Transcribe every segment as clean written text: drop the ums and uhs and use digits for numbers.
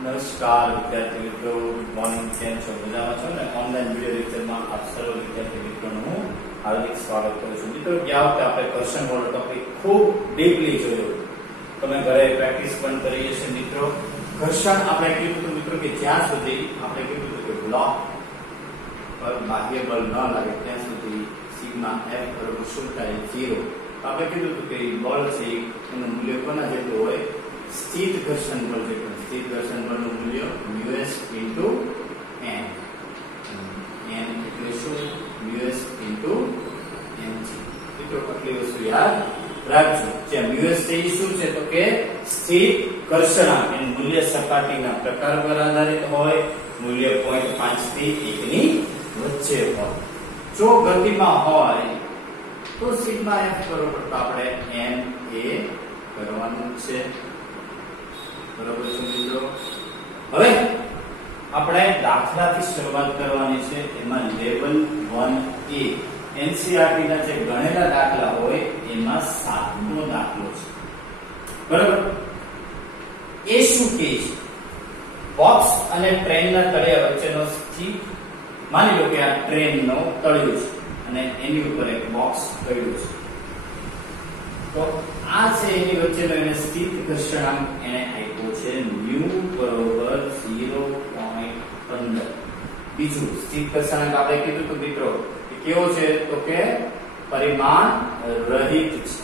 નમસ્કાર વિદ્યાર્થી મિત્રો, ગુડ મોર્નિંગ. કેમ છો? મજામાં છો ને? ઓનલાઈન વિડિયો લેક્ચરમાં આપ સર્વ વિદ્યાર્થી મિત્રોનું હું હાર્દિક સ્વાગત કરું છું. મિત્રો, ગયા વખતે આપણે ઘર્ષણ વાળો ટોપિક ખૂબ ડીપલી જોયો. તમે ઘરે પ્રેક્ટિસ પણ કરી હશે મિત્રો. ઘર્ષણ આપણે કીધું હતું મિત્રો કે જ્યાં સુધી આપણે કીધું હતું કે બ્લોક પર બાહ્ય બળ ન લાગે ત્યાં સુધી સિગ્મા F બરાબર શું થાય? 0. આપણે કીધું હતું કે બળ છે એનું મૂલ્ય કોના જેટલું હોય? સ્થિત ઘર્ષણ બળ જેટલું. સ્થિત ઘર્ષણ બળનું મૂલ્ય μs into n. n એટલે શું? μs into mg. મિત્રો આટલી વસ્તુ યાદ રાખજો. જે μs છે એ શું છે? તો કે સ્થિત ઘર્ષણાંક. એનું મૂલ્ય સપાટીના પ્રકાર પર આધારિત હોય. મૂલ્ય 0.5 થી 1 ની વચ્ચે હોય. જો ગતિમાં હોય તો સિગ્મા F બરોબર તો આપણે n એ કરવાનું છે. બરોબર છે મિત્રો. હવે આપણે દાખલાથી શરૂઆત કરવાની છે. એમાં લેવલ 1A NCERT ના જે ગણેલા દાખલા હોય એમાં 7મો દાખલો છે. બરોબર. એ શું કહે છે? બોક્સ અને ટ્રેનના તળિયા વચ્ચેનો સ્થિત, માની લો કે આ ટ્રેનનો તળિયો છે અને એની ઉપર એક બોક્સ પડ્યું છે. તો આ છે એની વચ્ચેનો એને સ્થિત ઘર્ષણાંક એને આપ્યો છે μ બરોબર 0.15. બીજું સ્થિત ઘર્ષણાંક આપણે કીધું તો મિત્રો કે કેવો છે? તો કે પરિમાણ રહિત છે.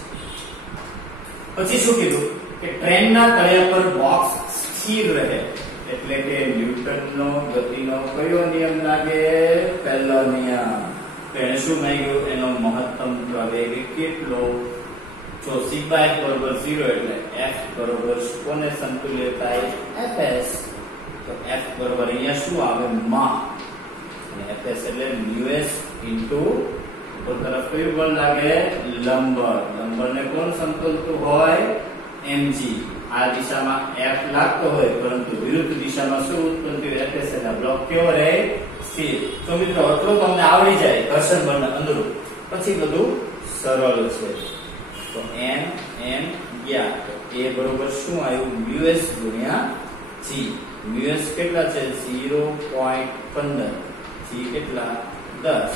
પછી શું કીધું કે ટ્રેનના તળિયા પર બોક્સ સ્થિર રહે, એટલે કે ન્યૂટનનો ગતિનો કયો નિયમ લાગે? પહેલો નિયમ. તો એને શું માંગ્યું? એનો મહત્તમ પ્રવેગ કેટલો? જો સિગ્મા F બરોબર 0 એટલે F બરોબર કોને સંતુલિત થાય? Fs. તો F બરોબર અહીંયા શું આવે? માં. અને Fs એટલે μs into ઉપર તરફ કયું બળ લાગે? લંબ બળ. લંબ બળને કોણ સમતોલતું હોય? mg. આ દિશામાં F લાગતો હોય પરંતુ વિરુદ્ધ દિશામાં શું ઉત્પન્ન થયું? Fs એટલે બ્લોક કેવો રહે? સ્થિર. તો મિત્રો આટલું તમને આવડી જાય ઘર્ષણ બળના અંદરું, પછી બધું સરળ છે. તો n ગયા તો a બરોબર શું આવ્યું? μs ગુણ્યા g. μs કેટલા છે? 0.15. g કેટલા? 10.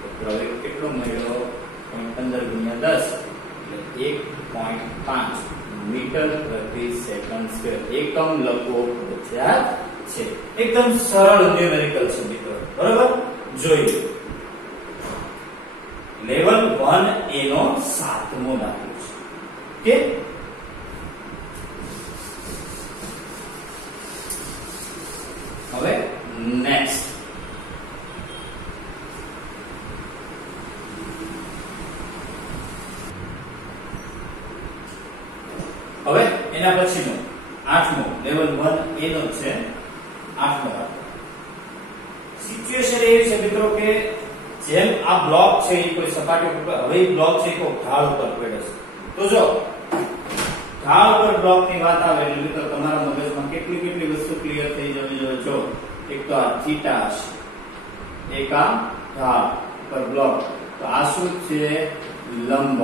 તો પ્રવેગ કેટલો મળ્યો? 15 ગુણ્યા 10 એટલે 1.5 મીટર પ્રતિ સેકન્ડ સ્ક્વેર. એકમ લખવો ફરજિયાત છે. એકદમ સરળ ન્યુમેરિકલ છે મિત્રો. બરાબર? જોઈએ લેવલ 1A નો 7મો દાખલો છે. કે હવે નેક્સ્ટ હવે એના પછીનો 8મો લેવલ 1A નો છે 8મો દાખલો. સિચ્યુએશન એવી છે મિત્રો કે જેમ આ બ્લોક છે એ કોઈ સપાટી ઉપર, હવે બ્લોક છે કોઈ ઢાળ ઉપર પડ્યો છે. તો જો ઢાળ પર બ્લોક ની વાત આવે એટલે મિત્રો તમારા મગજમાં કેટલી વસ્તુ ક્લિયર થઈ જવી જોઈએ. જો એક તો આ થીટા છે, એક આ ઢાળ પર બ્લોક. તો આ શું છે? લંબ.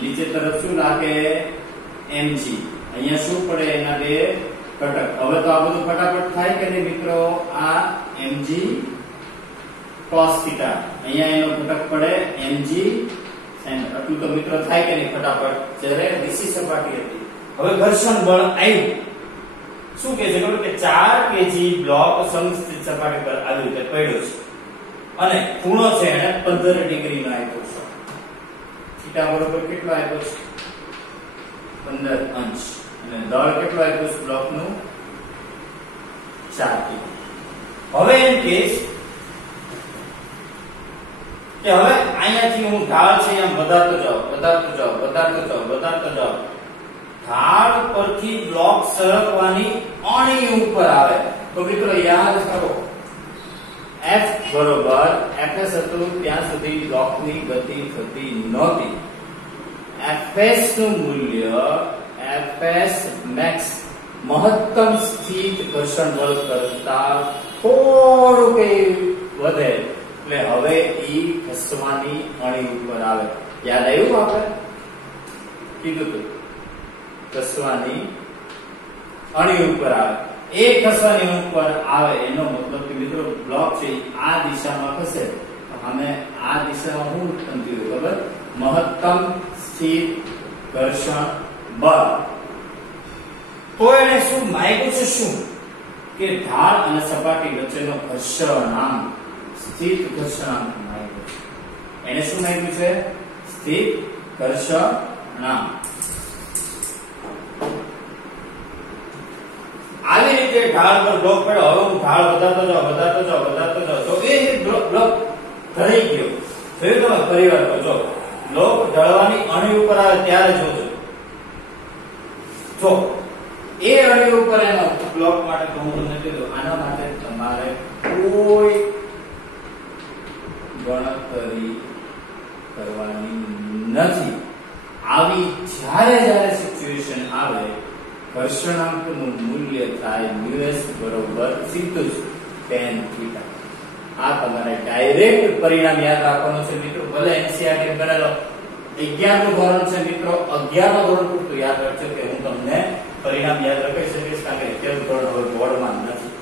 નીચે તરફ શું લાગે? mg. અહીંયા શું પડે? એના બે ઘટક. હવે તો આ બધું ફટાફટ થાય કે નહીં મિત્રો? આ mg cos θ, અહીંયા એનો ઘટક પડે mg sin. આટલું તો મિત્રો થાય કે નહીં ફટાફટ? જ્યારે ડીસી સપાટી હતી. હવે ઘર્ષણ બળ આવ્યું. શું કહે છે ખબર? કે 4 kg બ્લોક સમસ્થિત સપાટી પર આવી રીતે પડ્યો છે અને ખૂણો છે એને 15 ડિગ્રી નો આપ્યો છે. θ બરોબર કેટલો આપ્યો છે? 15 અંશ. અને દળ કેટલો આપ્યો છે બ્લોક નું? 4 kg. હવે એમ કેસ કે હવે અહીંયાથી હું ઢાળ છે એમ વધારતો જાઉં. ઢાળ પરથી બ્લોક સરકવાની અણી ઉપર આવે. તો મિત્રો યાદ કરો F બરોબર Fs હતું ત્યાં સુધી બ્લોકની ગતિ થતી નહોતી. Fs નું મૂલ્ય Fs max મહત્તમ સ્થિત ઘર્ષણ બળ કરતા થોડુંક વધે એટલે હવે ઈ ખસવાની અણી ઉપર આવે. યાદ આવ્યું? આપણે કીધું હતું ખસવાની અણી ઉપર આવે. એ ખસવાની ઉપર આવે એનો મતલબ કે મિત્રો બ્લોક છે આ દિશામાં ખસે અને આ દિશામાં શું ઉત્પન્ન થયું ખબર મહત્તમ સ્થિર ઘર્ષણ બળ તો એને શું માગ્યું છે શું કે ઢાળ અને સપાટી વચ્ચેનો ઘર્ષણાંક સ્થિર ઘર્ષણાંક માગ્યો છે એને શું માગ્યું છે સ્થિર ઘર્ષણાંક આવી રીતે ઢાળ પર બ્લોક પડ્યો હવે હું ઢાળ વધારતો જાઉં તો એ બ્લોક ઢળી ગયો જોયું તમે પરિવાર પર જો બ્લોક ઢળવાની અણી ઉપર આવે ત્યારે જોજો જો એ અણી ઉપર એનો બ્લોક માટે તો હું તમને કીધું આના માટે તમારે કોઈ ગણતરી કરવાની નથી આવી જ્યારે સિચ્યુએશન આવે ઘર્ષણાંકનું મૂલ્ય થાય μs બરોબર સીધું જ tan θ આ તમારે ડાયરેક્ટ પરિણામ યાદ રાખવાનું છે મિત્રો ભલે એનસીઆરટી બનેલો 11નું ધોરણ છે મિત્રો 11નું ધોરણ પૂરતું યાદ રાખજો કે હું તમને પરિણામ યાદ રાખી શકીશ કારણ કે 11નું ધોરણ હવે બોર્ડમાં નથી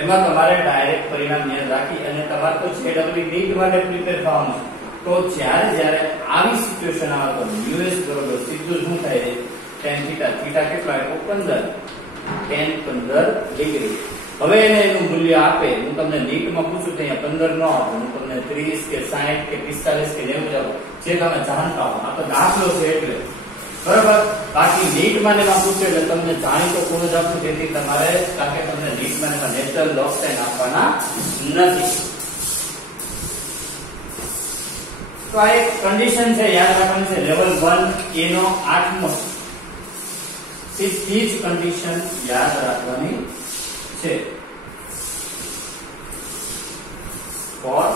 એમાં તમારે ડાયરેક્ટ પરિણામ યાદ રાખી અને તમારે તો જેડબલ્યુ નીટ માટે પ્રિપેર થવાનું છે તો જ્યારે આવી સિચ્યુએશન આવે તો μs બરોબર સીધું શું થાય tan θ કેટલા આપ્યો 15 tan 15 ડિગ્રી હવે એને એનું મૂલ્ય આપે હું તમને નીટમાં પૂછું તો અહીંયા 15 ન આપું હું તમને 30 કે 60 કે 45 કે 90 આપું જે તમે જાણતા હો આ તો દાખલો છે એટલે બરાબર બાકી નીટમાં ને માં પૂછે એટલે તમને જાણીતો કોણ જ આપું જેથી તમારે કારણ કે તમને નીટમાં ને નેચરલ ઓક્સાઇડ આપવાના નથી તો આ એક કન્ડિશન છે યાદ રાખવાની છે લેવલ 1 એ નો 8મો સીધી જ કન્ડિશન યાદ રાખવાની છે for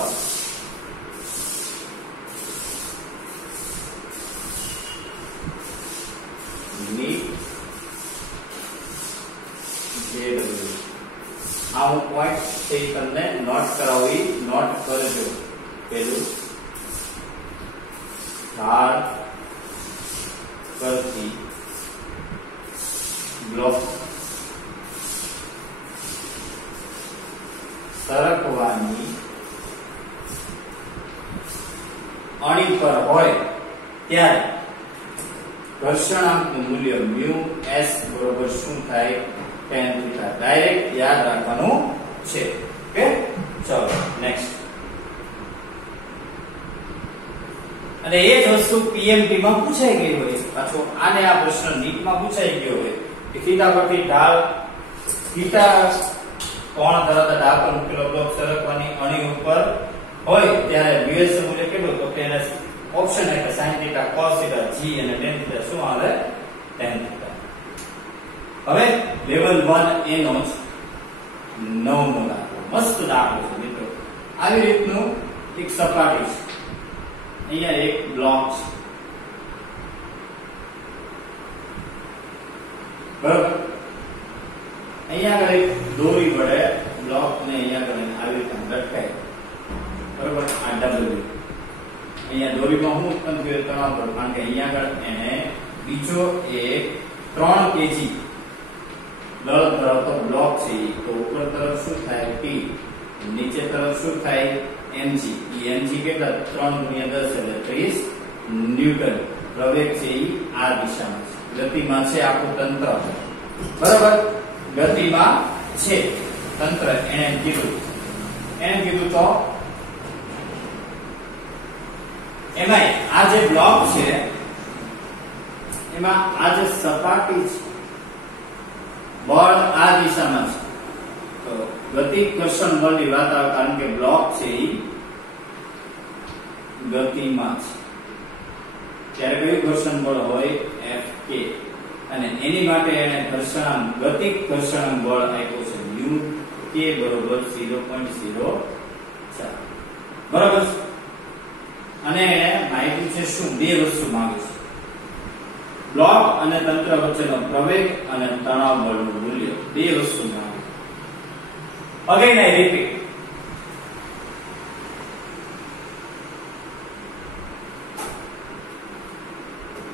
નીટ જેડબલ્યુ આ હું પોઈન્ટ છે તમને નોટ કરાવી નોટ કરજો પેલું ઢાળ પરથી બ્લોક સરકવાની અણી પર હોય ત્યારે ઘર્ષણાંકનું મૂલ્ય μs બરોબર શું થાય tan θ ડાયરેક્ટ યાદ રાખવાનું છે ઓકે ચલો નેક્સ્ટ અને એ જ વસ્તુ પીએમટી માં પૂછાઈ ગઈ હોય પાછો આને આ પ્રશ્ન નીટમાં પૂછાઈ ગયો હોય કે θ પરથી ઢાળ θ કોણ ધરાવતા ઢાળ પર મૂકેલો બ્લોક સરકવાની અણી ઉપર હોય ત્યારે μs નું મૂલ્ય કેટલું તો કે એને ઓપ્શન એટલે sin θ cos θ g અને tan θ શું આવે tan θ હવે લેવલ 1 એ નો 9મો દાખલો મસ્ત દાખલો છે મિત્રો આવી રીતનું એક સપાટી છે અહીંયા એક બ્લોક છે બરાબર અહીંયા આગળ એક દોરી વડે બ્લોક ને અહીંયા આગળ આવી રીતે લટકાય બરાબર આ ડબલ અહીંયા દોરીમાં હું ઉત્પન્ન થયો તણાવ પર કારણ કે અહીંયા આગળ એને બીજો એક 3 kg દળ ધરાવતો બ્લોક છે તો ઉપર તરફ શું થાય T નીચે તરફ શું થાય mg એ mg કેટલા 3 × 10 એટલે 30 ન્યૂટન પ્રવેગ છે એ આ દિશામાં છે ગતિમાં છે આખું તંત્ર બરાબર ગતિમાં છે તંત્ર એને કીધું તો એમાં આ જે બ્લોક છે એમાં આ જે સપાટી છે બળ આ દિશામાં છે તો ગતિ ઘર્ષણ બળની વાત આવે કારણ કે બ્લોક છે એ ગતિમાં છે ત્યારે કયું ઘર્ષણ બળ હોય Fk અને એની માટે એને ગતિક ઘર્ષણ બળ આપ્યો છે u k બરોબર 0.04 બરાબર અને માહિતી છે શું બે વસ્તુ માંગે છે બ્લોક અને તંત્ર વચ્ચેનો પ્રવેગ અને તણાવ બળનું મૂલ્ય બે વસ્તુ માંગે અગેન આઈ રિપીટ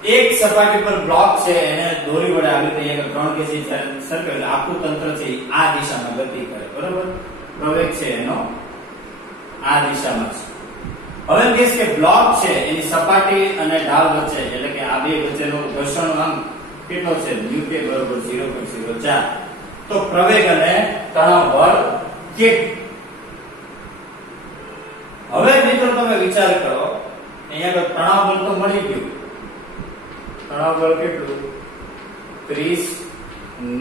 એક સપાટી પર બ્લોક છે એને દોરી વડે આવી રીતે અહીંયા 3 કેસી સર્કલ એટલે આખું તંત્ર છે આ દિશામાં ગતિ કરે, બરોબર? પ્રવેગ છે એનો આ દિશામાં છે. હવે એમ કહીશ કે બ્લોક છે એની સપાટી અને ઢાળ વચ્ચે એટલે કે આ બે વચ્ચેનો ઘર્ષણ કેટલો છે μk બરાબર 0.04. તો પ્રવેગ અને તણાવ બળ કેટલું? હવે મિત્રો તમે વિચાર કરો, અહીંયા તણાવ બળ તો મળી ગયું, તણાવ બળ કેટલું 30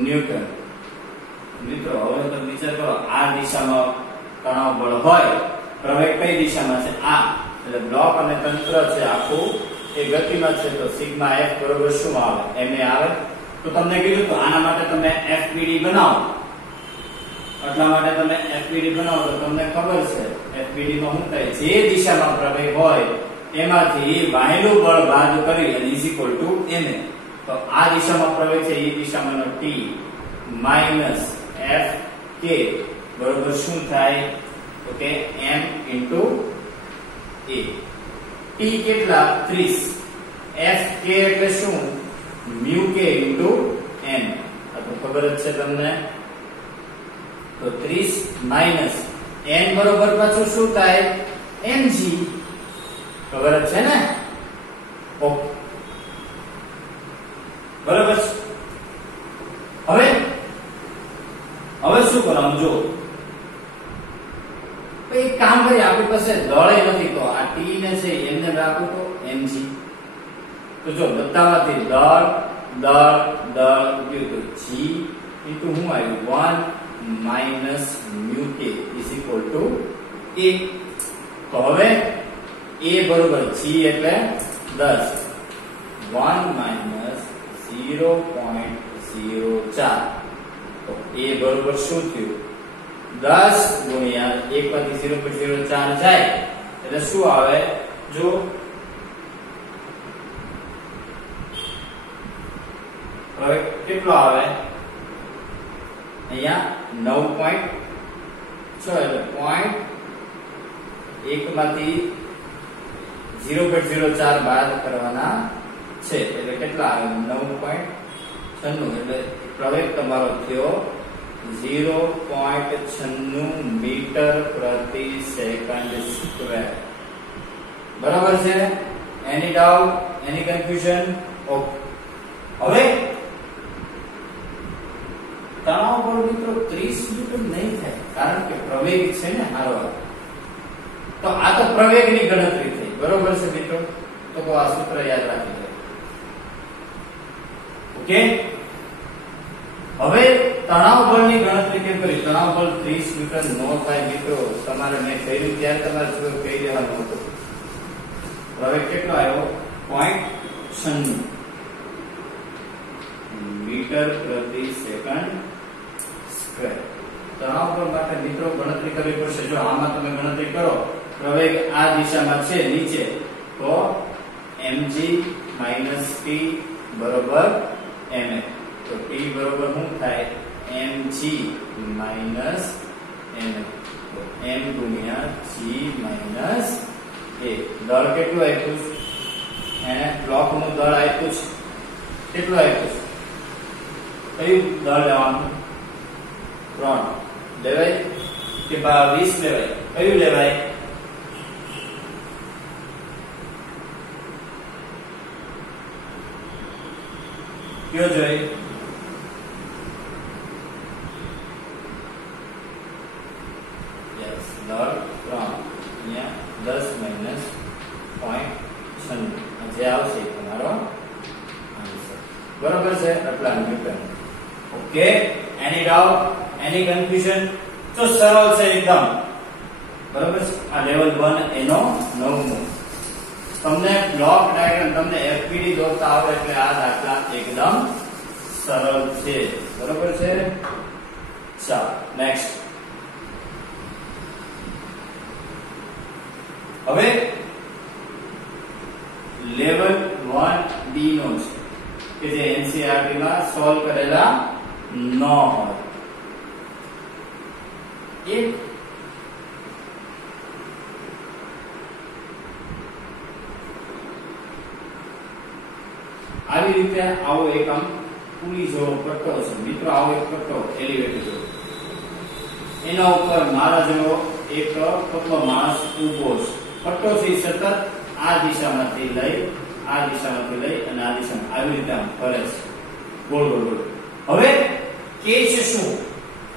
ન્યૂટન. મિત્રો હવે તમે વિચાર કરો આ દિશામાં તણાવ બળ હોય, પ્રવેગ કઈ દિશામાં છે આ, એટલે બ્લોક અને તંત્ર છે આખું એ ગતિમાં છે, તો સિગ્મા F બરોબર શું આવે ma આવે. તો તમને કીધું તો આના માટે તમે FBD બનાવો, એટલા માટે તમે FBD બનાવો તો તમને ખબર છે FBD માં શું થાય, જે દિશામાં પ્રવેગ હોય એમાંથી વાહેલું બળ બાદ કરી અને ઇઝ ઇક્વલ ટુ ma. તો આ દિશામાં પ્રવેગ છે એ દિશામાંનો t માઈનસ Fk બરોબર શું થાય તો કે m into a. t કેટલા 30, Fk એટલે શું μk into n. આ તો ખબર જ છે તમને. તો 30 માઈનસ n બરોબર પાછું શું થાય mg. ખબર જ છે ને? ઓકે બરાબર છે. હવે શું કરવાનું જો એક કામ કરીએ, આપણી પાસે દળે નથી તો આ t ને છે એમને રાખું તો mg. તો જો બધામાંથી દળ દળ દળ ગયું તો g ઇન્ટુ હું આવ્યું 1 minus μk is equal to a. તો હવે a બરોબર g એટલે 10, 1 માઈનસ 0.04. તો a બરોબર શું થયું 10 ગુણ્યા 1 માંથી 0.04 જાય એટલે શું આવે જો હવે કેટલો આવે અહીંયા 9.6 એટલે 0.1 માંથી 0.04 બાદ કરવાના છે એટલે કેટલા આવે 9.96. એટલે પ્રવેગ તમારો થયો 0.96 મીટર પ્રતિ સેકન્ડ સ્ક્વેર. બરાબર છે? એની ડાઉટ, એની કન્ફ્યુઝન? ઓકે. હવે તણાવ બળ મિત્રો 30 ન્યૂટન નહીં થાય કારણ કે પ્રવેગ છે ને હારો. તો આ તો પ્રવેગની ગણતરી થઈ, બરોબર છે મિત્રો? તો આ સૂત્ર યાદ રાખી લો. ઓકે. હવે તણાવ બળની ગણતરી કેમ કરી? તણાવ બળ 30 ન્યૂટન નો થાય મિત્રો. તમારે મેં કહ્યું ત્યારે તમારે જો કહી દેવાનું હતું. પ્રવેગ કેટલો આવ્યો 0.96 મીટર પ્રતિ સેકન્ડ સ્ક્વેર. તણાવ બળ માટે મિત્રો ગણતરી કરવી પડશે. જો આમાં તમે ગણતરી કરો, પ્રવેગ આ દિશામાં છે નીચે, તો mg - t બરોબર ma. તો t બરોબર શું થાય mg - ma. તો m ગુણ્યા g - a. દળ કેટલું આપ્યું એને બ્લોકનું દળ આપ્યું છે, કેટલું આપ્યું છે? કયું દળ લેવાનું 3 લેવાય કે 20 લેવાય? કયું લેવાય? કયો જોઈએ? યસ દળ 3 અહીંયા 10 માઈનસ 0.96 જે આવશે તમારો આન્સર. બરાબર છે? આટલા ન્યૂટન. ઓકે. એની ડાઉટ, એની કન્ફ્યુઝન? તો સરળ છે એકદમ. બરાબર છે? આ લેવલ 1 એનો 9મો. તમને બ્લોક ડાયાગ્રામ, તમને FBD દોરતા આવડે એટલે આ દાખલા એકદમ સરળ છે. બરાબર છે? ચાલો નેક્સ્ટ. હવે લેવલ 1D નો છે કે જે NCERT માં સોલ્વ કરેલા ન હોય. એક આવી રીતે આવો એક આમ પુલી જેવો પટ્ટો છે મિત્રો, આવો એક પટ્ટો એલિવેટર જેવો, એના ઉપર મારા જેવો એક પતલો માણસ ઊભો છે. પટ્ટો છે સતત આ દિશામાંથી લઈ અને આ દિશામાં આવી રીતે આમ ફરે છે ગોળ ગોળ ગોળ. હવે કે છે શું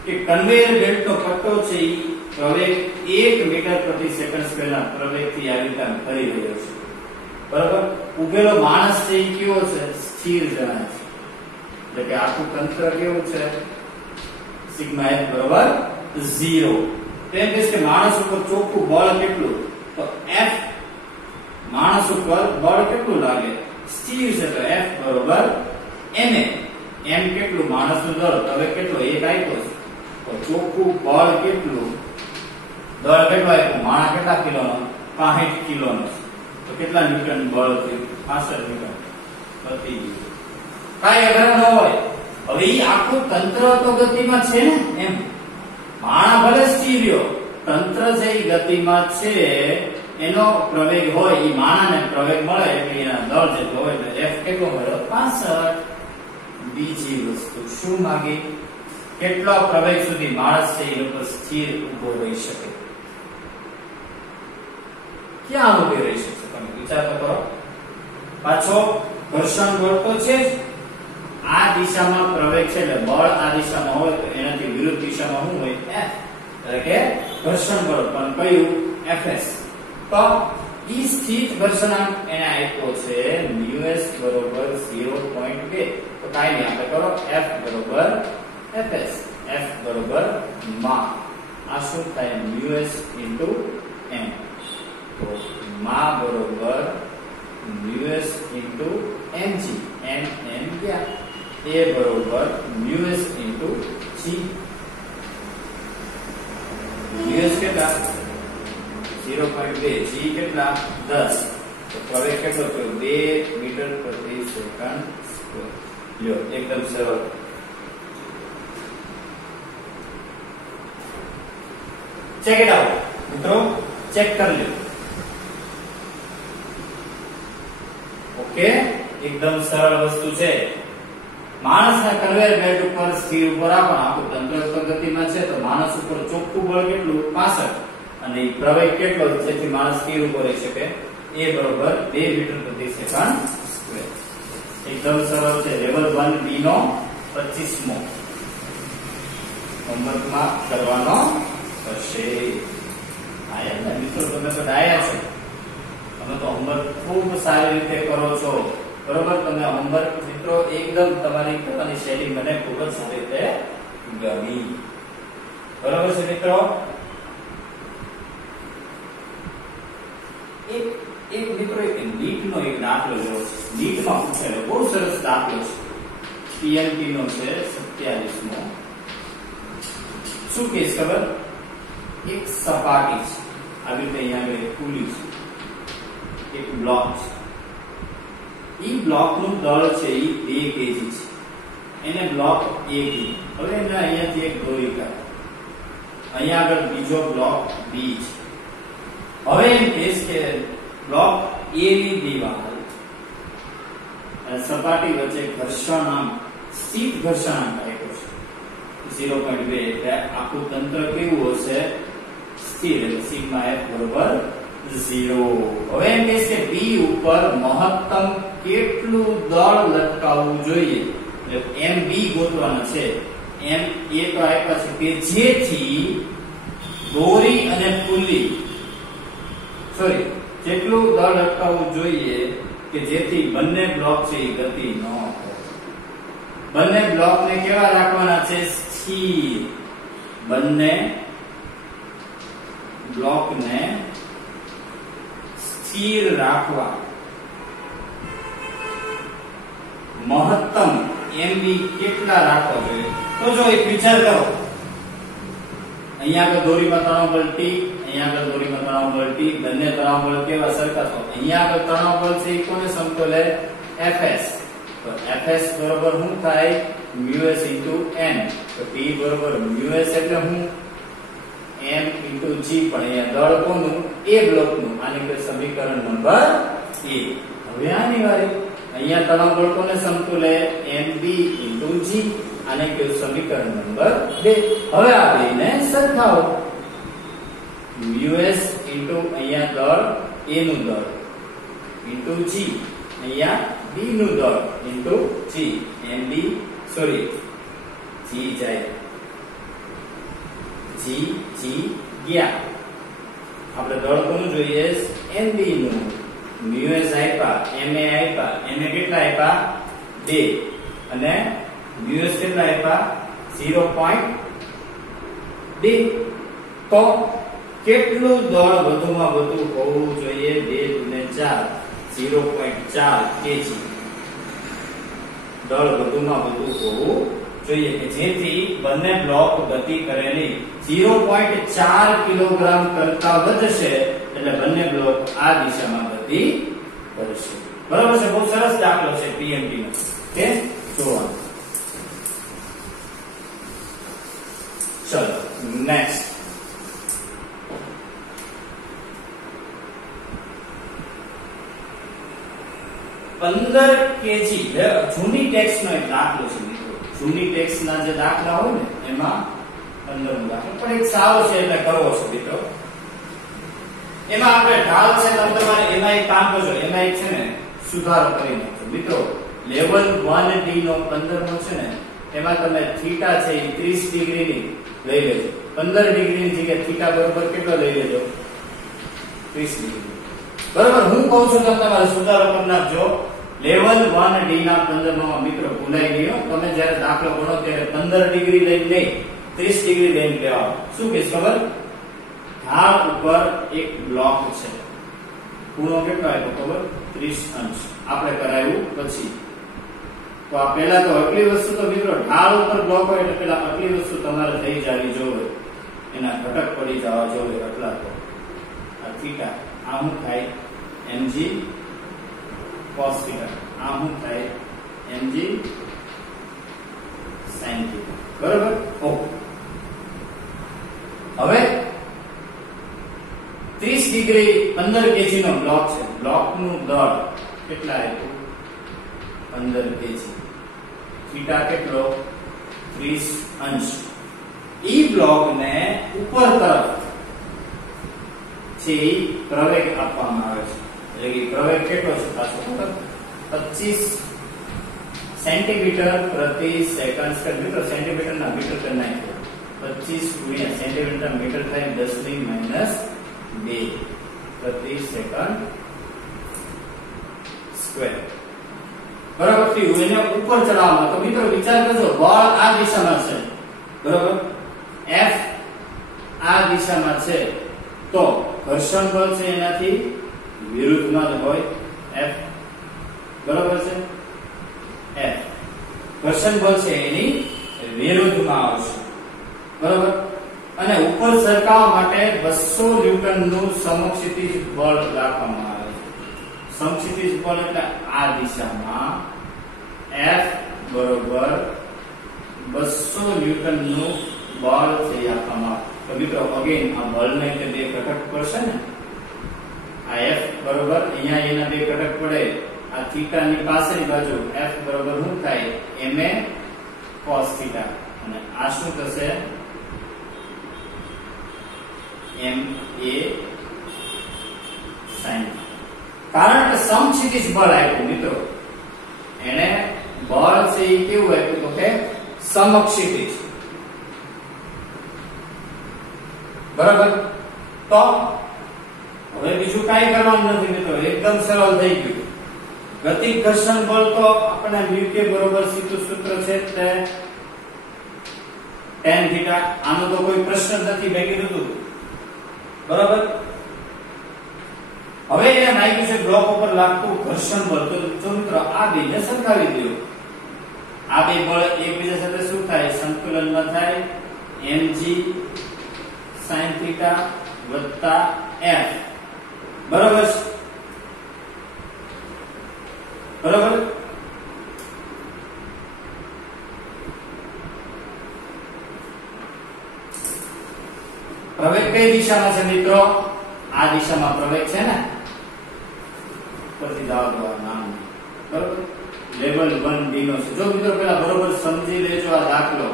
કે કન્વેયર બેલ્ટનો પટ્ટો છે ઈ પ્રવેગ 1 મીટર પ્રતિ સેકન્ડ સ્પીડના પ્રવેગથી આવી રીતે આમ ફરી રહ્યો છે. બરાબર. ઉભેલો માણસ છે ઈ કેવો છે? સ્થિર જણાય છે. એટલે કે આખું તંત્ર કેવું છે? સિગ્મા f બરાબર 0. તેમ કે માણસ ઉપર ચોખ્ખું બળ કેટલું? તો f માણસ ઉપર બળ કેટલું લાગે? સ્થિર છે તો f બરાબર ma. m કેટલું? માણસનું દળ હવે કેટલો? 1 આપ્યો છે તો ચોખ્ખું બળ કેટલું? દળ કેટલું આપ્યું? માણા કેટલા કિલોનો? 65 કિલોનો. તો કેટલા ન્યૂટન બળ થયું? 65 ન્યૂટન. બધી ગયું. કાઈ અઘર ન હોય. હવે ઈ આખું તંત્ર તો ગતિમાં છે ને, એમ માણા ભલે સ્થિર રહ્યો, તંત્ર છે ઈ ગતિમાં છે, એનો પ્રવેગ હોય, ઈ માણાને પ્રવેગ મળે એટલે એના દળ જેટલો હોય એટલે f કેટલો મળ્યો? 65. બીજી વસ્તુ શું માંગી? કેટલા પ્રવેગ સુધી માણસ છે એ લોકો સ્થિર ઉભો રહી શકે? ક્યાં ઉભો રહી શકે? તમે વિચાર તો કરો. પાછો ઘર્ષણ બળ તો છે જ. આ દિશામાં પ્રવેગ છે એટલે બળ આ દિશામાં હોય તો એનાથી વિરુદ્ધ દિશામાં શું હોય? f. એટલે કે ઘર્ષણ બળ પણ કયું? fs. તો ઈ સ્થિત ઘર્ષણાંક એને આપ્યો છે μs બરોબર 0.2. તો કાઈ નહીં, આપણે કરો f બરોબર fs. f બરોબર માં આ શું થાય? μs * m. તો માં બરોબર μs * mg. m ગયા. a બરોબર μs * g. μs કેટલા? 0.2. g કેટલા? 10. તો પ્રવેગ કેટલો થયો? 2 મીટર પ્રતિ સેકન્ડ સ્ક્વેર. લ્યો એકદમ સરળ. ચેક ઇટ આઉટ મિત્રો, ચેક કરી લો. ઓકે, એકદમ સરળ વસ્તુ છે. માણસના કન્વેયર બેલ્ટ ઉપર સ્થિર ઉપર રાખો, આખું તંત્ર ગતિમાં છે તો માણસ ઉપર ચોખ્ખું બળ કેટલું? 65. અને પ્રવેગ કેટલો જેથી માણસ સ્થિર ઉભો રહી શકે? a બરોબર 2 મીટર પ્રતિ સેકન્ડ સ્ક્વેર. એકદમ સરળ છે. લેવલ 1 બી નો 25મો હોમવર્કમાં કરવાનો થશે. આયા ને મિત્રો, તમે તો ડાયા છો, તમે તો હોમવર્ક ખૂબ સારી રીતે કરો છો. બરોબર. તમે હોમવર્ક મિત્રો એકદમ તમારી પોતાની શૈલી મને ખૂબ જ સારી રીતે ગમી. બરોબર છે મિત્રો. એક મિત્રો એક નીટનો એક દાખલો જોયો છે. નીટમાં પૂછેલો બહુ સરસ દાખલો છે. પીએમટી નો છે 27મો. શું કેસ ખબર? એક સપાટી છે, આવી રીતે અહીંયા આગળ એક પુલી છે, એક બ્લોક છે. ઈ બ્લોકનું દળ છે ઈ 2 kg છે. એને બ્લોક A કીધું. હવે એને અહીંયાથી એક દોરી કાઢો. અહીંયા આગળ બીજો બ્લોક B છે. હવે એમ કેસ કે બ્લોક A ની દીવાલ અને સપાટી વચ્ચે ઘર્ષણાંક, સ્થિત ઘર્ષણાંક આપ્યો છે 0.2. એટલે આખું તંત્ર કેવું હશે? સ્થિર. એટલે સિગ્મા f બરોબર 0. હવે એમ કેસ કે B ઉપર મહત્તમ કેટલું દળ લટકાવવું જોઈએ? એટલે mb ગોતવાના છે. m એ તો આપ્યા છે કે જેથી દોરી અને પુલી જેટલું દળ લટકાવવું જોઈએ કે જેથી બંને બ્લોક છે એ ગતિ ન કરે. બંને બ્લોકને કેવા રાખવાના છે? સ્થિર. બંને બ્લોકને સ્થિર રાખવા. મહત્તમ mb કેટલા રાખવા જોઈએ? તો જો એક વિચાર કરો. અહીંયા આગળ દોરીમાં તણાવ બળ T, અહીંયા આગળ દોરીમાં તણાવ બળ T, બંને તણાવ બળ કેવા? સરખા. તો અહીંયા આગળ તણાવ બળ છે એ કોને સમતોલે? Fs. તો Fs બરોબર શું થાય? μs * n. તો T બરોબર μs એટલે શું? m * g. પણ અહીંયા દળ કોનું? A બ્લોકનું. આની કે સમીકરણ નંબર 1. હવે આની વારી. અહીંયા તણાવ બળકોને સમતુલે mb * g આને કયું સમીકરણ નંબર 2. હવે આ બેને સરખાવો. મ્યુએસ * અહીંયા દળ a નું દળ * g અહીંયા b નું દળ * g mb સોરી g જાય g ગયા. આપણે દળ કોનું જોઈએ? mb નું. મ્યુએસ આપ્યા, ma આપ્યા, ma કેટલા આપ્યા? 2 અને મ્યુએસ કેટલા આપ્યા? 0.2. તો કેટલું દળ વધુમાં વધુ હોવું જોઈએ? 2 * 4 0.4 kg દળ વધુમાં વધુ હોવું જોઈએ કે જેથી બંને બ્લોક ગતિ કરેલી 0.4 કિલોગ્રામ કરતા વધશે એટલે બંને બ્લોક આ દિશામાં ગતિ કરશે. બરાબર છે? બહુ સરસ દાખલો છે PMT નો. કે જોવાનો. ચલો નેક્સ્ટ. પંદર કેજી જૂની ટેક્સ નો એક દાખલો છે મિત્રો. જૂની ટેક્સ ના જે દાખલા હોય ને એમાં 15 નો દાખલો પણ એક સારો છે એટલે કરવો છે મિત્રો. એમાં આપણે ઢાલ છે તમારે એમાં એક કામ કરજો. એમાં એક છે ને સુધારો કરી નાખજો મિત્રો. લેવલ 1D નો 15 નો છે ને એમાં તમે થીટા છે એ 30 ડિગ્રી ની લઈ લેજો. 15 ડિગ્રી ની જગ્યાએ થીટા બરોબર કેટલો લઈ લેજો? 30 ડિગ્રી. બરોબર? હું કહું છું તમે તમારે સુધારો કરી નાખજો. લેવલ 1D ના 15 નો મિત્રો ભૂલાઈ ગયો. તમે જ્યારે દાખલો ગણો ત્યારે 15 ડિગ્રી લઈને નહીં 30 ડિગ્રી લઈને લેવા. શું કે ખબર? ઢાળ ઉપર એક બ્લોક છે. ખૂણો કેટલો આવ્યો ખબર? 30 અંશ. આપણે કરાયું પછી. તો આ પહેલા તો આટલી વસ્તુ તો મિત્રો ઢાળ ઉપર બ્લોક હોય એટલે પહેલા આટલી વસ્તુ તમારે થઈ જવી જોઈએ. એના ઘટક પડી જવા જોઈએ આટલા તો. આ થીટા આ શું થાય? mg cos theta. આ શું થાય? mg sin theta. બરાબર? ઓકે. હવે 30 ડિગ્રી 15 કેજી નો બ્લોક છે. બ્લોક નું દળ કેટલા આપ્યું? 15 કેજી. થીટા કેટલો? 30 અંશ. ઈ બ્લોક ને ઉપર તરફ છે પ્રવેગ આપવામાં આવે છે. એટલે કે પ્રવેગ કેટલો છે? પાછો 25 સેન્ટીમીટર પ્રતિ સેકન્ડ સ્ક્વેર. મિત્રો સેન્ટીમીટર ના મીટર કરી નાખ્યો. 25 ગુણ્યા સેન્ટીમીટર મીટર થાય 10⁻²⁵ પ્રતિ સેકન્ડ સ્ક્વેર. બરાબર? એને ઉપર ચડાવવામાં. તો મિત્રો વિચાર કરજો બળ આ દિશામાં છે. બરાબર? F આ દિશામાં છે તો ઘર્ષણ બળ છે એનાથી વિરુદ્ધમાં જ હોય. F બરાબર છે? F ઘર્ષણ બળ છે એની વિરુદ્ધમાં આવશે. બરાબર? અને ઉપર સરકાવવા માટે 200 ન્યૂટન નું સમક્ષિતિજ બળ રાખવામાં આવે છે. સમક્ષિતિજ બળ એટલે આ દિશામાં F બરોબર 200 ન્યૂટન નું બળ છે આપવામાં. તો મિત્રો અગેન આ બળને બે ઘટક પડશે ને. આ F બરોબર અહીંયા એના બે ઘટક પડે. આ થીટા ની પાછળની બાજુ F બરોબર શું થાય? ma cos theta. અને આ શું થશે? ma sin. કારણ કે સમક્ષિતિજ બળ આપ્યું મિત્રો. એને બળ છે એ કેવું આપ્યું તો કે સમક્ષિતિજ. બરાબર? તો હવે બીજું કાઈ કરવાનું નથી મિત્રો. એકદમ સરળ થઈ ગયું. ગતિ ઘર્ષણ બળ તો આપણે μk બરોબર સીધું સૂત્ર છે તે tan થીટા. આનો તો કોઈ પ્રશ્ન નથી. મેં કીધું હતું. બરાબર? હવે એને નાખ્યું છે બ્લોક ઉપર લાગતું ઘર્ષણ બળ. તો મિત્રો આ બેને સરખાવી દો. આ બે બળ એકબીજા સાથે શું થાય? સંતુલનમાં થાય. mg sin થીટા વત્તા F. બરાબર? બરાબર? પ્રવેગ કઈ દિશામાં છે મિત્રો? આ દિશામાં પ્રવેગ છે ને. પરથી દાવ નામ. બરાબર? લેવલ 1 ડી નો છે. જો મિત્રો પેલા બરોબર સમજી લેજો આ દાખલો.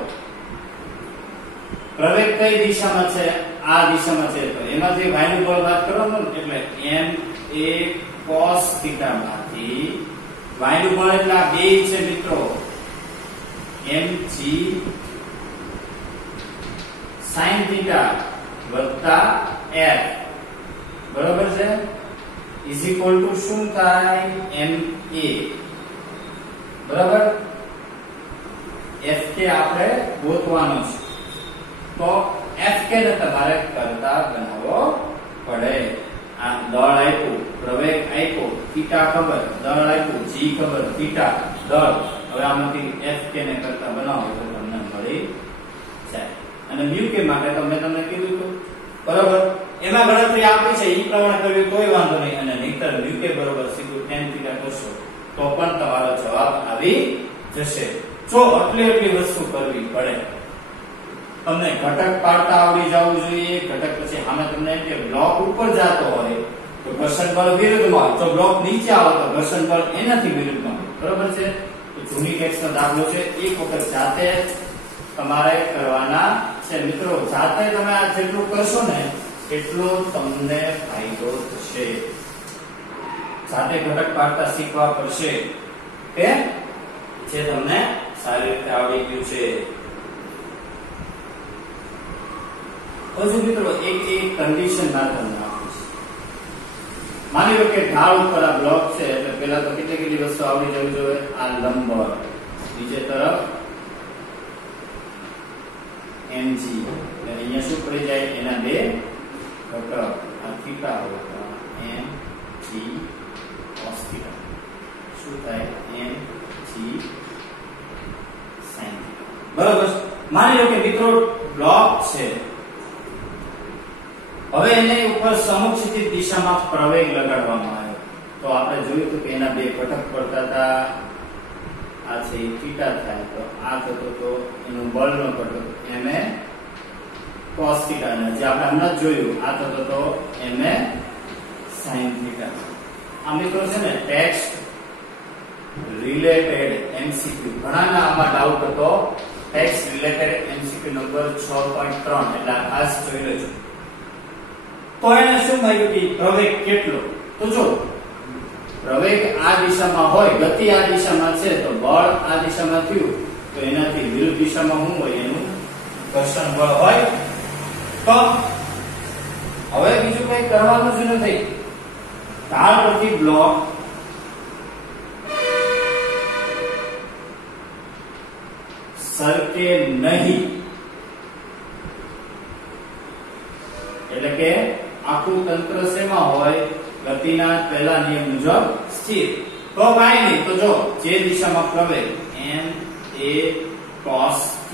પ્રવેગ કઈ દિશામાં છે? આ દિશામાં છે. તો એમાંથી y નું બળ બાદ કરવાનું ને એટલે m a cos θ માંથી y નું બળ એટલે આ બે છે મિત્રો, mg sin θ વત્તા f, બરોબર છે, ઇઝ ઇક્વલ ટુ શું થાય? ma, બરાબર. fk આપણે ગોતવાનો છે, તો fk ને તમારે કરતા બનાવવો પડે. આ દળ આપ્યું, પ્રવેગ આપ્યો, θ ખબર, દળ આપ્યું, g ખબર, θ દળ. હવે આમાંથી fk ને કરતા બનાવો તો તમને મળી જાય. અને μk માટે તો મેં તમને કીધું હતું, બરાબર, એમાં ગણતરી આપી છે ઈ પ્રમાણે કરવી કોઈ વાંધો નહીં. અને નહીતર μk બરોબર સીધું tan θ કરશો તો પણ તમારો જવાબ આવી જશે. જો એટલી વસ્તુ કરવી પડે. તમને ઘટક પાડતા આવડી જવું જોઈએ. ઘટક પછી સામે તમને કે બ્લોક ઉપર જતો હોય તો ઘર્ષણ બળ વિરુદ્ધમાં, જો બ્લોક નીચે આવે તો ઘર્ષણ બળ એનાથી વિરુદ્ધમાં, બરોબર છે. તો જૂની ટેક્સનો દાખલો છે, એક વખત જાતે તમારે કરવાના છે મિત્રો. જાતે તમે આ જેટલું કરશો ને એટલો તમને ફાયદો થશે. જાતે ઘટક પાડતા શીખવા પડશે કે જે તમને સારી રીતે આવડી ગયું છે. પછી મિત્રો એક કન્ડિશન ના તમને આપું છું. માની લો કે ઢાળ ઉપર આ બ્લોક છે, એટલે પહેલા તો કેટલી વસ્તુ આવડી જવી જોઈએ. આ લંબ, બીજે તરફ mg, એટલે અહીંયા શું પડી જાય? એના બે ઘટક, આ θ હોય તો mg cos θ, શું થાય? mg sin θ, બરાબર. માની લો કે મિત્રો બ્લોક છે, હવે એની ઉપર સમક્ષિતિજ દિશામાં પ્રવેગ લગાડવામાં આવ્યો. તો આપણે જોયું હતું કે એના બે ઘટક પડતા હતા. આ છે θ થાય તો આ થતો તો એનું બળનો ઘટક ma cos θ, અને જે આપણે હમણાં જોયું આ થતો તો ma sin θ. આ મિત્રો છે ને ટેક્સ્ટ રિલેટેડ MCQ, ઘણાના આમાં ડાઉટ હતો. ટેક્સ્ટ રિલેટેડ MCQ નંબર 6.3, એટલે ખાસ જોઈ લેજો. તો એને શું મળ્યું કે પ્રવેગ કેટલો? તો જો પ્રવેગ આ દિશામાં હોય, ગતિ આ દિશામાં છે, તો બળ આ દિશામાં થયું, તો એનાથી વિરુદ્ધ દિશામાં શું હોય? એનું ઘર્ષણ બળ હોય. તો હવે બીજું કઈ કરવાનું જ નથી. ઢાળ પરથી બ્લોક સરકે નહીં, એટલે કે આખું તંત્ર શેમાં હોય? ગતિના પહેલા નિયમ મુજબ સ્થિર. તો કાંઈ નહીં, તો જો જે દિશામાં પ્રવેગ ma cos θ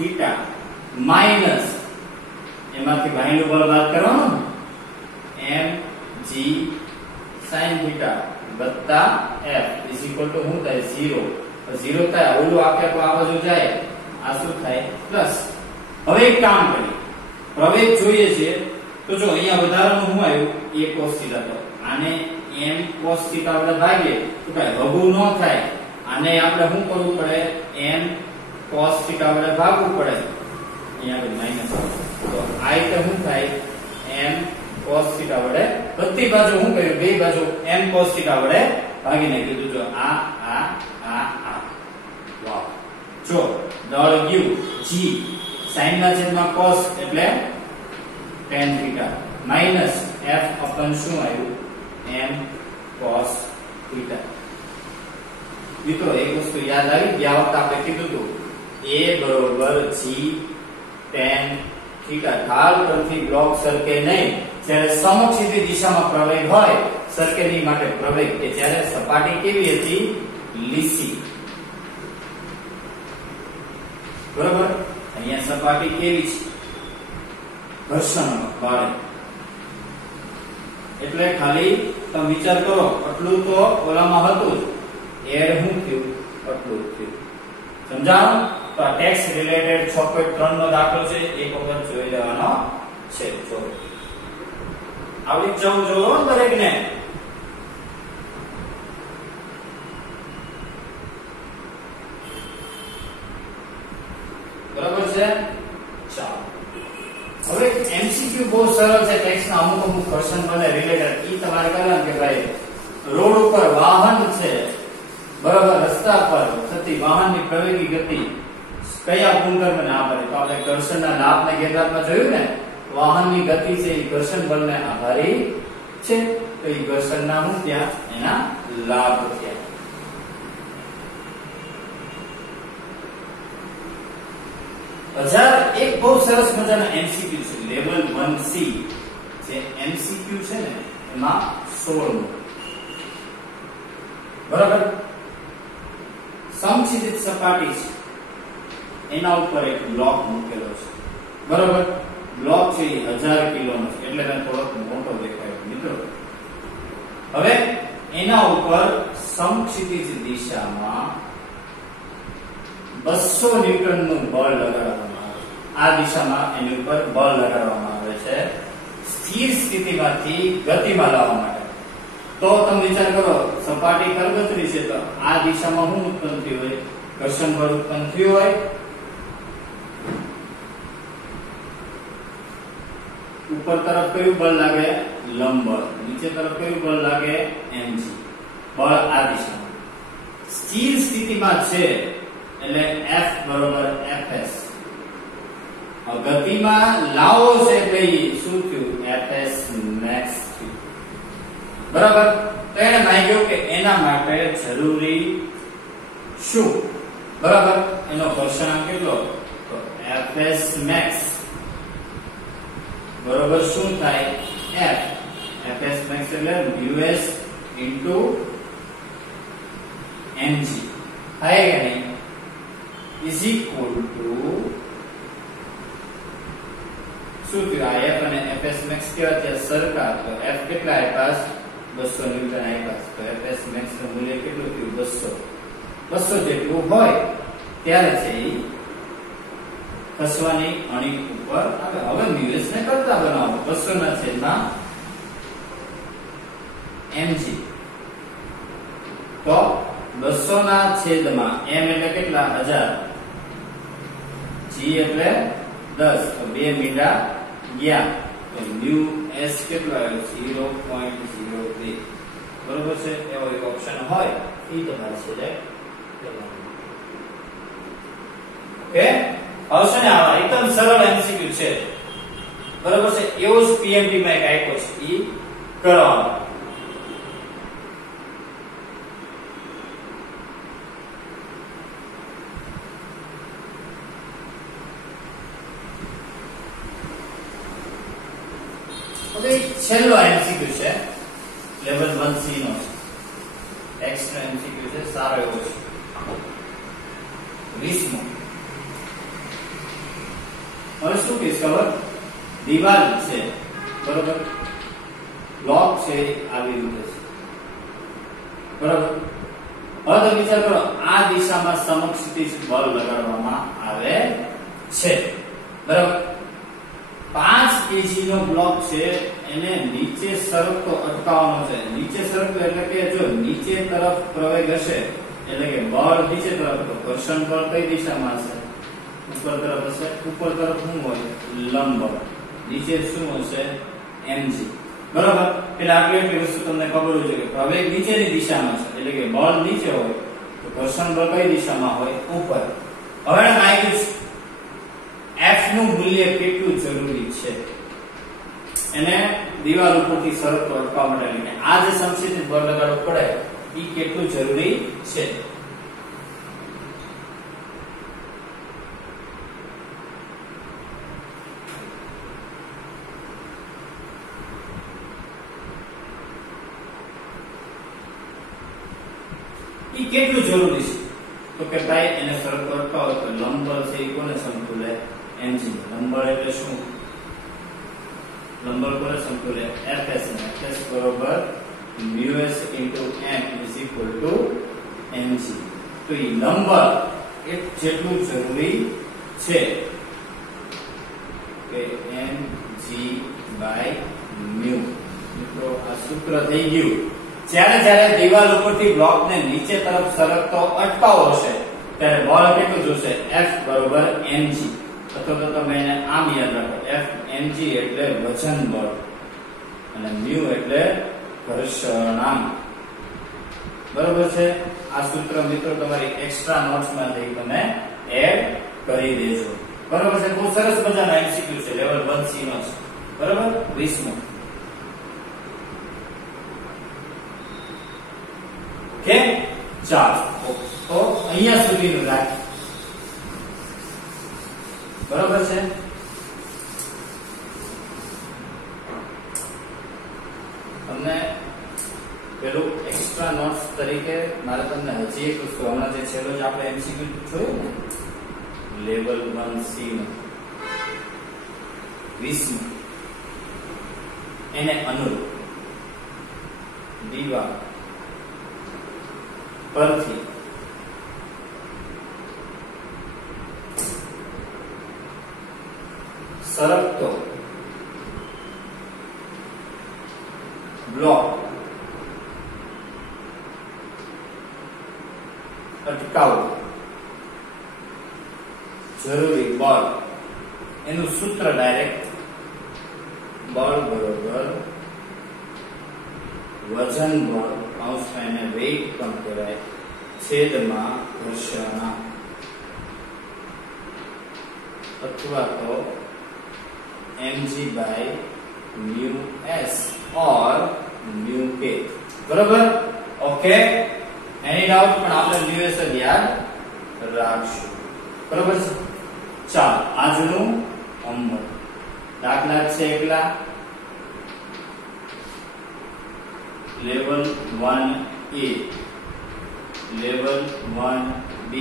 માઈનસ એમાંથી y નું બળ બાદ કરવાનું, mg sin θ વત્તા f ઇઝ ઇક્વલ ટુ શું થાય? 0. 0 થાય, ઓલું આખે આ બાજુ જાય, આ શું થાય? પ્લસ. હવે એક કામ કરીએ, પ્રવેગ જોઈએ છે તો જો અહીંયા વધારાનું શું આવ્યું? a cos θ. તો આને m cos θ આપણે ભાગીએ તો કઈ ભગું ન થાય. આને આપણે શું કરવું પડે? m cos θ વડે ભાગવું પડે. અહીંયા માઈનસ, તો આ રીતે શું થાય? m cos θ વડે બધી બાજુ શું કર્યું? બે બાજુ m cos θ વડે ભાગીને કીધું. જો આ વાહ, જો દળ ગયું g, sin ના છેદમાં cos એટલે tan θ માઈનસ f અપન શું આવ્યું? m cos θ. મિત્રો એક વસ્તુ યાદ આવી, ગયા વખતે આપણે કીધું હતું a બરોબર g tan θ. ઢાળ પરથી બ્લોક સરકે નહીં. જ્યારે સમક્ષિતિજ દિશામાં પ્રવેગ હોય, સરકે નહીં માટે પ્રવેગ કે જ્યારે સપાટી કેવી હતી? લીસી, બરોબર. અહીંયા સપાટી કેવી છે? ઘર્ષણ વાળી. એટલે ખાલી તમે વિચાર કરો, આટલું તો ઓલામાં હતું જ, એર શું થયું? આટલું થયું. સમજાણું? તો આ ટેક્સ્ટ રિલેટેડ 6.3 નો દાખલો છે, એક વખત જોઈ લેવાનો છે. જો આવડી જવું જોવો દરેકને. છે 4. હવે એમસીક્યુ બહુ સરળ છે, ટેક્સ્ટના અમુક ક્વેશ્ચન બને રિલેટેડ. ઈ તમારે કરવાનું કે ભાઈ રોડ ઉપર વાહન છે, બરાબર, રસ્તા પર થતી વાહનની પ્રવેગી ગતિ કયા ગુણધર્મને આપે? તો આપણે ઘર્ષણના લાભને ગેરલાભમાં જોયું ને, વાહનની ગતિ છે એ ઘર્ષણ બળને આભારી છે, તો એ ઘર્ષણના હું ત્યાં એના લાભ થયા. એક બહુ સરસ મજાના એમસીક્યુ છે, લેવલ 1C જે એમસીક્યુ છે ને એમાં 16 બરાબર. સમક્ષિતિજ સપાટી છે એના ઉપર એક બ્લોક મૂકેલો છે, બરાબર. બ્લોક છે એ 1000 કિલોનો છે એટલે તેને થોડોક મોટો દેખાય મિત્રો. હવે એના ઉપર સમક્ષિતિજ દિશામાં 200 ન્યૂટનનું બળ લગાડવામાં આવે છે. આ દિશામાં એની ઉપર બળ લગાડવામાં આવે છે સ્થિર સ્થિતિમાંથી ગતિમાં લાવવા માટે. તો તમે વિચાર કરો, સપાટી કરગતરી છે તો આ દિશામાં શું ઉત્પન્ન થયું હોય? ઘર્ષણ બળ ઉત્પન્ન થયું હોય. ઉપર તરફ કયું બળ લાગે? લંબ બળ. નીચે તરફ કયું બળ લાગે? mg. બળ આ દિશામાં. સ્થિર સ્થિતિમાં છે એટલે F બરોબર Fs. ગતિમાં લાવો છે એટલે શું થયું? Fs max થયું, બરાબર. તો એને માંગ્યું કે એના માટે જરૂરી શું? બરાબર. એનો ઘર્ષણાંક કેટલો? તો Fs max બરોબર શું થાય? F. Fs max એટલે us into mg થાય કે નહીં? is equal to શું થયું? આ F અને Fs max કેવા છે? સરખા. તો F કેટલા આપ્યા? 200 ન્યૂટન આપ્યા. તો Fs max નું મૂલ્ય કેટલું થયું? 200 જેટલું હોય ત્યારે છે એ ખસવાની અણી ઉપર આવે. હવે મ્યુએસ ને કરતા બનાવો. 200 ના છેદમાં mg. તો 200 ના છેદમાં m એટલે કેટલા? 1000. g એટલે 10. તો 2 મીંડા ગયા. તો મ્યુ s કેટલો આવ્યો? 0.03. બરોબર છે. એવો એક ઓપ્શન હોય એ તમારે સિલેક્ટ કરવાનો. ઓકે. આવશે ને? આવા એકદમ સરળ એમસીક્યુ છે, બરોબર છે. એવો જ પીએમટી માં એક આપ્યો છે, ઈ કરવાનો. હવે છેલ્લો એમસીક્યુ છે, લેવલ 1C નો છે. ટેક્સ્ટ નો એમસીક્યુ છે, સારો એવો છે. 20મો. હવે શું કહીશ ખબર? દિવાલ છે, બરોબર. બ્લોક છે આવી રીતે છે, બરોબર. હવે તો વિચાર કરો, આ દિશામાં સમક્ષિતિજ બળ લગાડવામાં આવે છે, બરોબર. 5 kg નો બ્લોક છે, એને નીચે સરકતો અટકાવવાનો છે. નીચે સરકતો એટલે કે જો નીચે તરફ પ્રવેગ હશે એટલે કે બળ નીચે તરફ, તો ઘર્ષણ બળ કઈ દિશામાં હશે? ઉપર તરફ હશે. ઉપર તરફ શું હોય? લંબ બળ. નીચે શું હશે? mg. બરાબર. એટલે આટલી વસ્તુ તમને ખબર હોય છે કે પ્રવેગ નીચેની દિશામાં છે એટલે કે બળ નીચે હોય તો ઘર્ષણ બળ કઈ દિશામાં હોય? ઉપર. હવે માહિતી F નું મૂલ્ય કેટલું જરૂરી છે એને દિવાલ ઉપરથી સરકતો અટકાવવા માટે લઈને આ જે સમક્ષિતિજ બળ લગાડવું પડે એ કેટલું જરૂરી છે? ઈ કેટલું જરૂરી છે? તો કે ભાઈ એને સરકતો અટકાવો તો લંબ બળ છે એ કોને સમતુલે? mg. લંબ બળ એટલે શું? લંબ બળ કોને સમતુલે? Fs. Fs બરોબર μs into m is equal to mg. તો ઈ લંબ બળ એ જેટલું જરૂરી છે કે mg by mu. મિત્રો આ સૂત્ર થઈ ગયું. જ્યારે દિવાલ ઉપરથી બ્લોકને નીચે તરફ સરકતો અટકાવો હશે ત્યારે બળ કેટલું જોશે? F બરોબર mg. અથવા તો તમે એને આમ યાદ રાખો, F mg એટલે વજન બળ અને મ્યુ એટલે ઘર્ષણાંક. બરોબર છે. આ સૂત્ર મિત્રો તમારી એક્સ્ટ્રા નોટ્સ માંથી તમે એડ કરી દેજો. બરોબર છે. બહુ સરસ મજાનો MCQ છે, લેવલ 1C નો છે. બરોબર. 20મો. ઓકે, ચાલો તો અહીંયા સુધીનું રાખીએ. બરોબર છે. તમને પેલું એક્સ્ટ્રા નોટ્સ તરીકે મારે તમને હજી એક વસ્તુ, હમણાં જે છેલ્લો જ આપણે MCQ જોયું ને, લેવલ 1C નો 20 એને અનુરૂપ દીવાલ પરથી સરકતો બ્લોક અટકાવવું જરૂરી બળ, એનું સૂત્ર ડાયરેક્ટ બળ બરોબર વજન બળ કૌંસમાં એને વેઇટ પણ કહેવાય છેદમાં ઘર્ષણાંક અથવા તો mg by mu s or mu k. બરોબર. ઓકે, એની ડાઉટ પણ આપણે mu s જ યાદ રાખશું. બરોબર છે. ચાલો આજનું હોમવર્ક દાખલા છે એકલા level 1A, level 1B,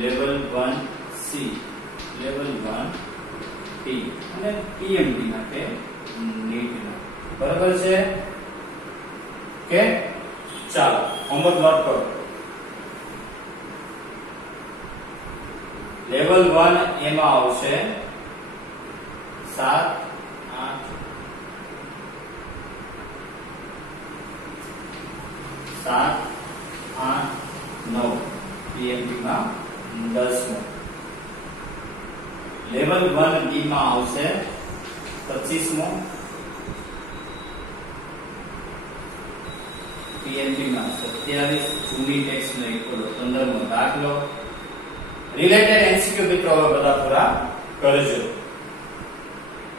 level 1C, level 1T અને PMT માટે નીટ ના. બરાબર છે. કે ચાલો હોમવર્ક નોટ કરો. લેવલ 1 એમાં આવશે 7, 8, 7, 8, 9 PMT માં 10મો. લેવલ 1B માં આવશે 25મો. PMT માં 27 જૂની ટેક્સ નો ઇક્વલ 15મો દાખલો. રિલેટેડ MCQ મિત્રો હવે બધા પૂરા કરજો.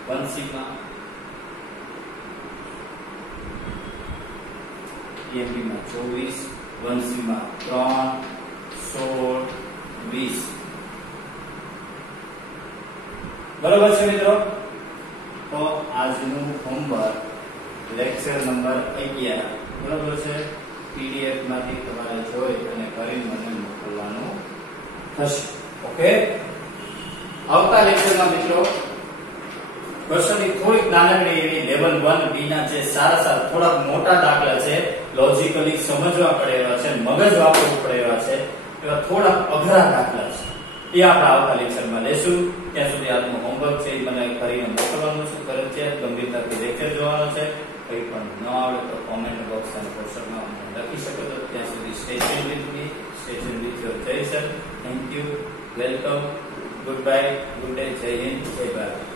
1C માં PMT માં 24, 1C માં 3, 16, 20. બરોબર છે મિત્રો. તો આજનું હોમવર્ક લેક્ચર નંબર 11 બરોબર છે. PDF માંથી તમારે જોઈ અને કરીને મને મોકલવાનું થશે. ઓકે, આવતા લેક્ચરમાં મિત્રો ક્વેશ્ચનની થોડીક નાનકડી એવી લેવલ 1B ના જે સારા થોડાક મોટા દાખલા છે, લોજિકલી સમજવા પડે એવા છે, મગજ વાપરવું પડે એવા છે, એવા થોડા અઘરા દાખલા છે. એ આપણે આવતા લેક્ચરમાં લેશું. ત્યાં સુધી આજનું હોમવર્ક છે એ મને કરીને મોકલવાનું છે. ફરજિયાત ગંભીરતાથી લેક્ચર જોવાનો છે. કંઈ પણ ન આવડે તો કોમેન્ટ બોક્સ અને પોસ્ટરમાં લખી શકો છો. ત્યાં સુધી stay tuned with me, stay tuned with your Jai sir. Thank you, welcome, goodbye, good day, Jai Hind, જય ભારત.